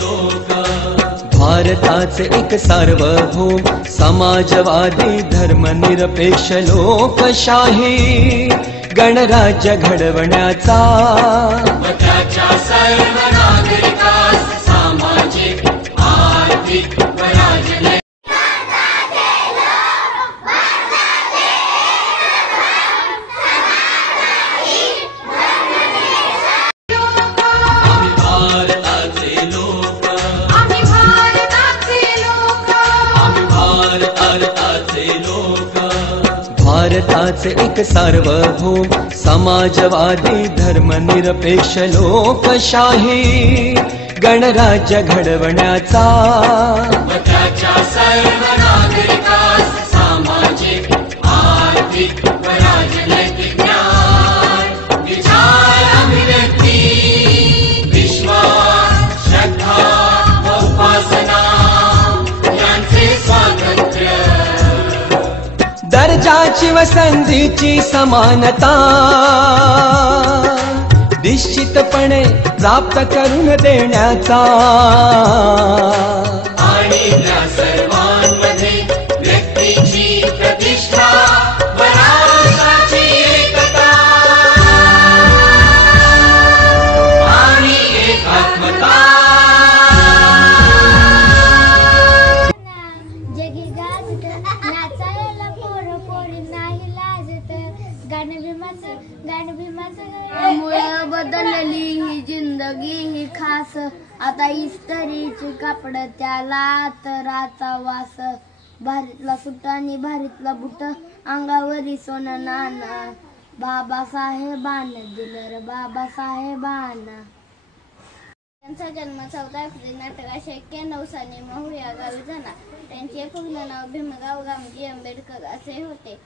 लोक। भारताचे एक सार्वभौम समाजवादी धर्मनिरपेक्ष लोकशाही गणराज्य घडवण्याचा व त्याच्या सर्व नागरिकास सामाजिक आर्थिक व राजनैतिक भारताचे एक सार्वभौम समाजवादी धर्मनिरपेक्ष लोकशाही गणराज्य घडवण्याचा व त्याच्या सर्व नागरिकास सामाजिक आर्थिक व राजनैतिक न्याय विचार अभिव्यक्ती विश्वास श्रद्धा व उपासना यांचे स्वातंत्र्य दर्जाची व संधीची समानता निश्चितपणे प्राप्त करून देण्याचा आणि त्या सर्वांमध्ये व्यक्तीची प्रतिष्ठा व राष्ट्राची एकता आणि एकात्मता जगी गाजत नाचायला पोर पोरी नाही लाजत गाणं भीमाचं मुळे बदलली ही जिंदगी ही खास आता इस्त्रीची कापड त्याला तराचा वास भारीतला सुट आणि भारीतला बुट अंगावरी सोनं नाना बाबासाहेबान दिलं र बाबासाहेबांना। त्यांचा जन्म 14 एप्रिल नाटक 1991 साली महू या गावी झाला। त्यांचे पूर्ण नाव भीमराव रामजी आंबेडकर असे होते।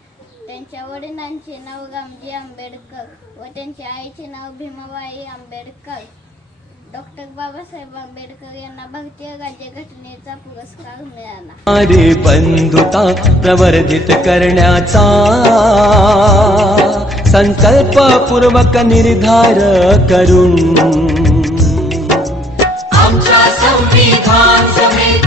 त्यांच्या वडिलांचे नाव रामजी आंबेडकर व त्यांच्या आईचे नाव भीमाबाई आंबेडकर। डॉक्टर बाबासाहेब आंबेडकर यांना भारतीय राज्यघटनेचा पुरस्कार मिळाला। अरे बंधुता प्रवर्धित करण्याचा संकल्पपूर्वक निर्धार करून आमच्या संविधान सभेत